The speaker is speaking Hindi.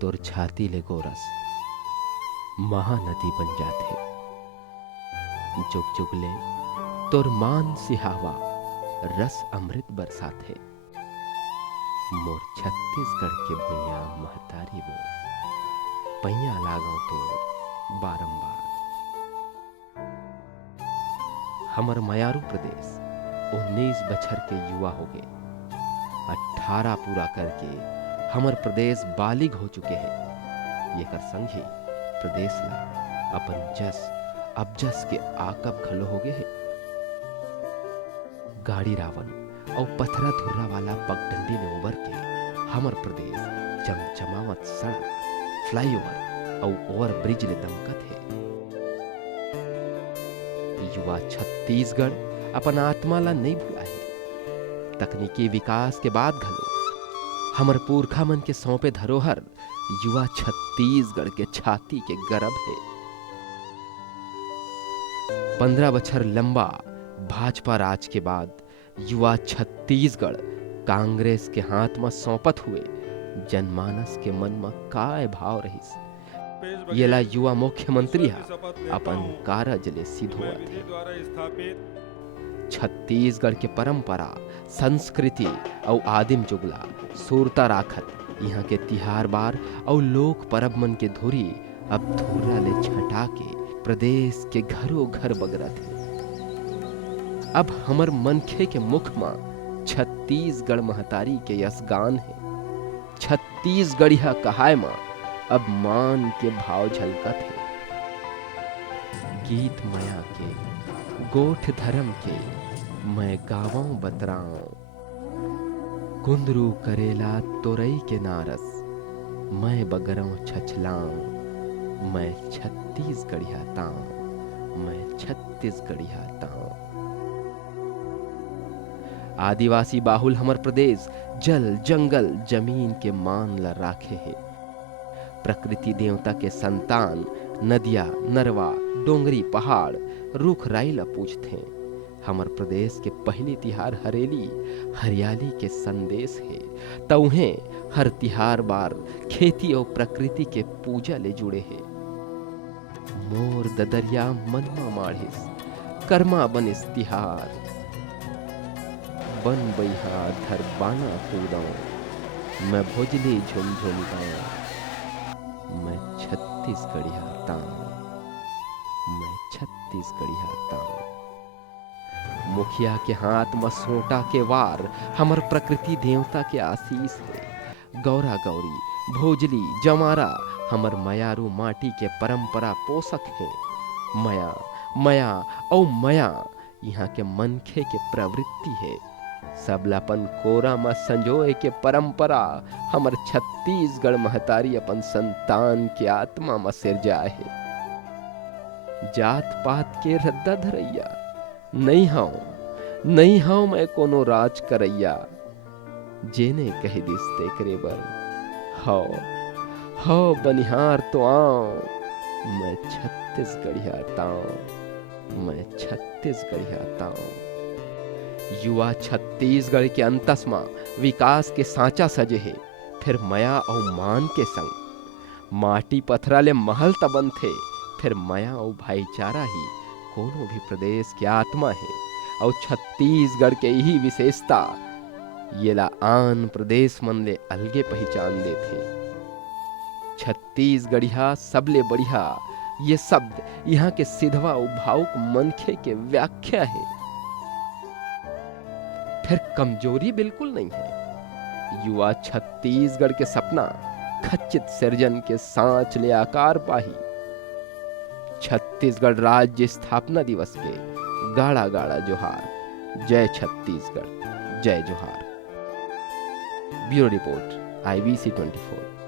तोर छाती ले गोरस महानदी बन जाथे। जुग जुग ले तोर मान सिहावा रस अमृत बरसाथे। मोर छत्तीसगढ़ के भुइया महतारी वो पैया लागो तो बारंबार। हमर मयारू प्रदेश 19 बछर के युवा हो गए। 18 पूरा करके हमर प्रदेश बालिग हो चुके हैं। ये कर संघे प्रदेश ला अपन जस अबजस के आकब खलो हो गए है। गाड़ी रावण और पथरा धुर्रा वाला पगडंडी में उबर के हमर प्रदेश चमचमावत सड़क, फ्लाईओवर और ओवर ब्रिज ले दमकत है। युवा छत्तीसगढ़ अपन आत्मा ला नहीं भुलाए। तकनीकी विकास के बाद घलो हमर पुरखा मन के सौंपे धरोहर युवा छत्तीसगढ़ के छाती के गर्व है। 15 बछर लंबा भाजपा राज के बाद युवा छत्तीसगढ़ कांग्रेस के हाथ में सौंपत हुए जनमानस के मन में काय भाव रहिस येला युवा मुख्यमंत्री हा अपन कारज ले सिधोवत है। छत्तीसगढ़ के परंपरा, संस्कृति और आदिम जुगला सूरता राखत यहाँ के तिहार बार और लोक परब मन के धुरी अब धुर्रा ले छटा के प्रदेश के घरों घर बगरत है। अब हमर मनखे के मुख में छत्तीसगढ़ महतारी के यस गान है। छत्तीसगढ़िया कहाय मां अब मान के भाव झलकत है। गीत मया के गोठ धर्म के मैं गावों बतराऊं। कुंदरू करेला तोरई के नारस मैं बगरों छछलाऊं। मैं छत्तीसगढ़िया ताऊं, मैं छत्तीसगढ़िया ताऊं। आदिवासी बाहुल हमर प्रदेश जल जंगल जमीन के मान ला राखे है। प्रकृति देवता के संतान नदिया नरवा डोंगरी पहाड़ रुख राई ला पूछते। हमर प्रदेश के पहली तिहार हरेली हरियाली के संदेश है। तउहें हर तिहार बार खेती और प्रकृति के पूजा ले जुड़े है। मोर ददरिया मनवा माढ़िस कर्मा बनिस तिहार। बन बैहा धर बाना कूदों मैं भोजली झुम झुम गाऊं। मैं छत्तीसगढ़िया ताऊं, मैं छत्तीसगढ़िया ताऊं। मुखिया के हाथ में सोटा के वार हमर प्रकृति देवता के आशीष है। गौरा गौरी भोजली जमारा हमर मयारू माटी के परंपरा पोषक है। मया मया और मया यहाँ के मनखे के प्रवृत्ति है। सबलापन कोरा में संजोए के परंपरा हमर छत्तीसगढ़ महतारी अपन संतान के आत्मा में सिरजा है। जात पात के रद्दा धरैया नहीं हाउ मैं कोनो राज करैया। जेने कह दिस तेकरे बर हाउ बनिहार तो आओ। मैं छत्तीसगढ़िया ताऊं, मैं छत्तीसगढ़िया ताऊं। युवा छत्तीसगढ़ के अंतस्मा विकास के सांचा सजे है। फिर मया और मान के संग माटी पथरा ले महल तबन थे। फिर मया और भाईचारा ही कोनो भी प्रदेश की आत्मा है। और छत्तीसगढ़ के यही विशेषता येला आन प्रदेश मन ले अलगे पहचान देथे। छत्तीसगढ़िया सबले बढ़िया ये शब्द यहाँ के सिधवा और भावुक मनखे के व्याख्या है। फिर कमजोरी बिल्कुल नहीं है। युवा छत्तीसगढ़ के सपना खचित सृजन के सांच ले आकार पाही। छत्तीसगढ़ राज्य स्थापना दिवस के गाड़ा गाड़ा जोहार। जय छत्तीसगढ़, जय जोहार। Bureau report IBC 24।